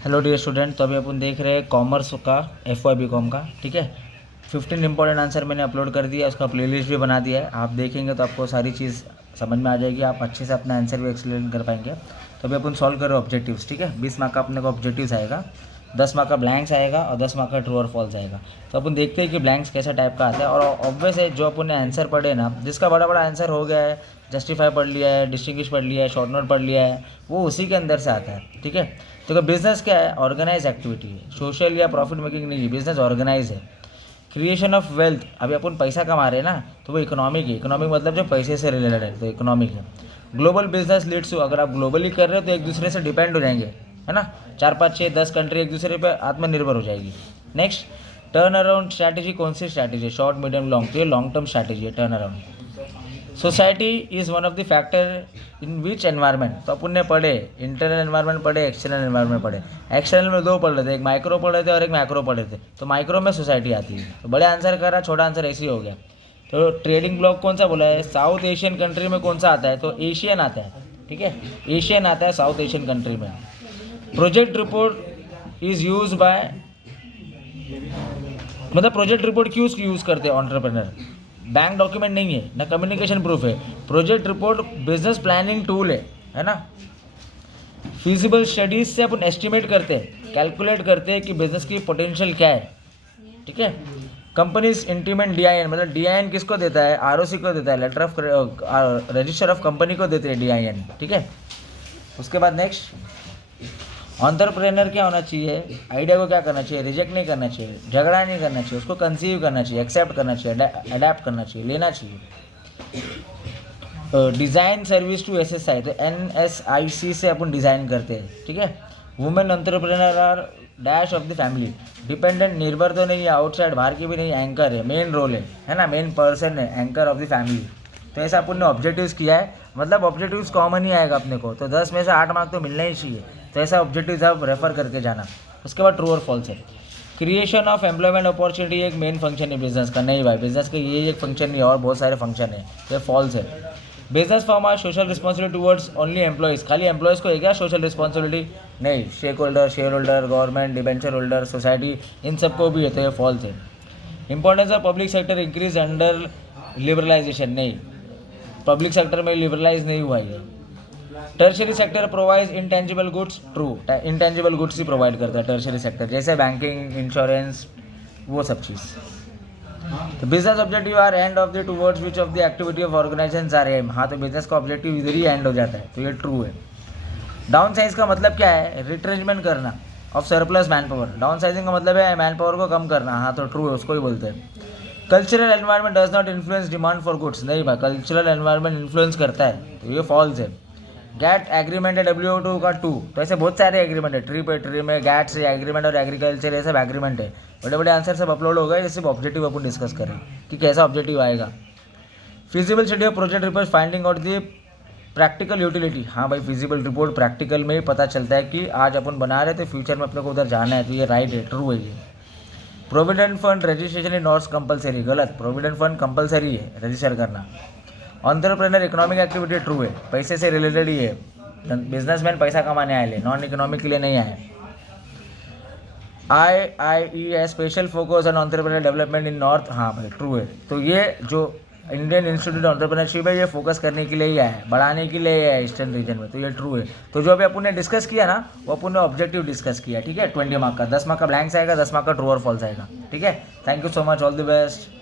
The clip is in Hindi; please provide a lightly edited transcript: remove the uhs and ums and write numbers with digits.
हेलो डियर स्टूडेंट, तो अभी अपन देख रहे हैं कॉमर्स का FY BCom का। ठीक है, 15 इंपॉर्टेंट आंसर मैंने अपलोड कर दिया, उसका प्लेलिस्ट भी बना दिया है। आप देखेंगे तो आपको सारी चीज़ समझ में आ जाएगी, आप अच्छे से अपना आंसर भी एक्सप्लेन कर पाएंगे। तो अभी अपन सॉल्व कर रहे हैं ऑब्जेक्टिव्स। ठीक है, 20 मार्क का अपने को ऑब्जेक्टिव्स आएगा, 10 मार्क का ब्लैंक्स आएगा और 10 मार्क का ट्रू और फॉल्स आएगा। तो अपन देखते हैं कि ब्लैंक्स कैसा टाइप का आता है। और ऑब्वियस है, जो अपन ने आंसर पढ़े ना, जिसका बड़ा बड़ा आंसर हो गया है, जस्टिफाई पढ़ लिया है, डिस्टिंग्विश पढ़ लिया है, शॉर्ट नोट पढ़ लिया है, वो उसी के अंदर से आता है। ठीक है, तो बिजनेस क्या है? ऑर्गेनाइज एक्टिविटी है, सोशल या प्रॉफिट मेकिंग नहीं है। बिजनेस ऑर्गेनाइज है। क्रिएशन ऑफ वेल्थ, अभी अपन पैसा कमा रहे हैं ना, तो वो इकोनॉमिक है। इकोनॉमिक मतलब जो पैसे से रिलेटेड है, तो इकोनॉमिक है। ग्लोबल बिजनेस लीड्स टू, अगर आप ग्लोबली कर रहे हो तो एक दूसरे से डिपेंड हो जाएंगे, है ना। 4 5 6 10 कंट्री एक दूसरे पे आत्मनिर्भर हो जाएगी। Next, turn around strategy. कौन सी स्ट्रैटेजी? शॉर्ट मीडियम लॉन्ग, तो ये लॉन्ग टर्म स्ट्रैटेजी है turn around. Society is one of the factor in which environment, तो अपन ने पढ़े, इंटरनल एनवायरनमेंट पढ़े, एक्सटर्नल एनवायरनमेंट पढ़े। एक्सटर्नल में 2 पढ़ रहे थे, एक माइक्रो पढ़ रहे थे और एक मैक्रो पढ़ रहे थे। तो माइक्रो में सोसाइटी आती है, तो बड़े आंसर कर रहा, छोटा आंसर ऐसे ही हो गया। तो ट्रेडिंग ब्लॉक कौन सा बोला है? साउथ एशियन कंट्री में कौन सा आता है? तो एशियन आता है। ठीक है, एशियन आता है साउथ एशियन कंट्री में। Project report is use by, मतलब प्रोजेक्ट रिपोर्ट क्यों यूज़ करते हैं एंटरप्रेन्योर? बैंक डॉक्यूमेंट नहीं है ना, कम्युनिकेशन प्रूफ है। Project report business planning tool है ना। फिजिबल स्टडीज से अपन एस्टिमेट करते हैं, कैलकुलेट करते हैं कि बिजनेस की पोटेंशियल क्या है। ठीक है, कंपनीज इंटीमेंट DIN, मतलब DIN किसको देता है? ROC को देता है, letter of register of company को देते हैं DIN। ठीक है, उसके बाद नेक्स्ट, एंटरप्रेन्योर क्या होना चाहिए? आइडिया को क्या करना चाहिए? रिजेक्ट नहीं करना चाहिए, झगड़ा नहीं करना चाहिए, उसको कंसीव करना चाहिए, एक्सेप्ट करना चाहिए, अडेप्ट करना चाहिए, लेना चाहिए। डिज़ाइन सर्विस टू SSI, तो NSIC से अपन डिज़ाइन करते हैं। ठीक है, women entrepreneur are dash of the family, dependent, निर्भर तो नहीं है, आउटसाइड बाहर की भी नहीं, एंकर है, मेन रोल है ना, मेन पर्सन है, एंकर ऑफ द फैमिली। तो ऐसा अपन ने ऑब्जेक्टिव्स किया है, मतलब ऑब्जेक्टिव्स कॉमन ही आएगा अपने को, तो 10 में से 8 मार्क तो मिलना ही चाहिए। तो ऐसा ऑब्जेक्टिव्स आप रेफर करके जाना। उसके बाद ट्रू और फॉल्स है। क्रिएशन ऑफ एम्प्लॉयमेंट अपॉर्चुनिटी एक मेन फंक्शन है बिजनेस का, नहीं भाई, बिजनेस का ये एक फंक्शन नहीं है, और बहुत सारे फंक्शन है, तो फॉल्स है। Business form are social responsibility towards only employees, खाली एम्प्लॉयज़ को है क्या सोशल रिस्पॉन्सिबिलिटी? नहीं, stake holder, share holder, government, debenture holder, society, इन सबको भी है, तो ये फॉल्स है। Importance of public sector increase under liberalization, नहीं, पब्लिक सेक्टर में लिबरलाइज नहीं हुआ है। Tertiary sector provides intangible goods, true, intangible goods ही प्रोवाइड करता है टर्शरी सेक्टर, जैसे बैंकिंग, इंश्योरेंस, वो सब चीज़। तो business objective are end of the towards which of the activity of organisation are um, हाँ, तो बिजनेस का ऑब्जेक्टिव इधर ही एंड हो जाता है, तो ये ट्रू है। डाउन साइज का मतलब क्या है? रिट्रेंचमेंट करना of surplus man power. Down sizing का मतलब है मैन पावर को कम करना, हाँ, तो ट्रू है, उसको ही बोलते हैं। Cultural environment does not influence demand for goods, नहीं भाई, कल्चरल एनवायरनमेंट इन्फ्लुएंस करता है, तो ये फॉल्स है। गैट एग्रीमेंट है WO2 का 2, तो ऐसे बहुत सारे एग्रीमेंट है, ट्री पे ट्री में गैट्स एग्रीमेंट और एग्रीकल्चर, ये सब एग्रीमेंट है। बड़े बड़े आंसर सब अपलोड हो गए, जैसे ऑब्जेक्टिव अपन डिस्कस करें कि कैसा ऑब्जेक्टिव आएगा। Feasible study of project report finding out the practical utility, हाँ भाई, फिजिबल रिपोर्ट प्रैक्टिकल में ही पता चलता है कि आज अपन बना रहे थे, फ्यूचर में अपने को उधर जाना है, तो ये राइट है, ट्रू है ये। Provident fund registration in not compulsory, गलत, प्रोविडेंट फंड कंपलसरी है रजिस्टर करना। एंटरप्रेन्योर इकोनॉमिक एक्टिविटी, ट्रू है, पैसे से रिलेटेड ही है, बिजनेसमैन पैसा कमाने आए, नॉन इकोनॉमिक के लिए नहीं आए। IIE special focus on entrepreneur development in north, हाँ भाई, ट्रू है। तो ये जो इंडियन इंस्टीट्यूट ऑफ एंटरप्रेन्योरशिप है, ये फोकस करने के लिए ही आया है, बढ़ाने के लिए आया है ईस्टर्न रीजन में, तो ये ट्रू है। तो जो अभी अपन ने डिस्कस किया ना, वो अपन ने ऑब्जेक्टिव डिस्कस किया। ठीक है, 20 मार्क का, 10 मार्क का ब्लैंक्स आएगा, 10 मार्क का ट्रू और फॉल्स आएगा। ठीक है, thank you so much, all the best.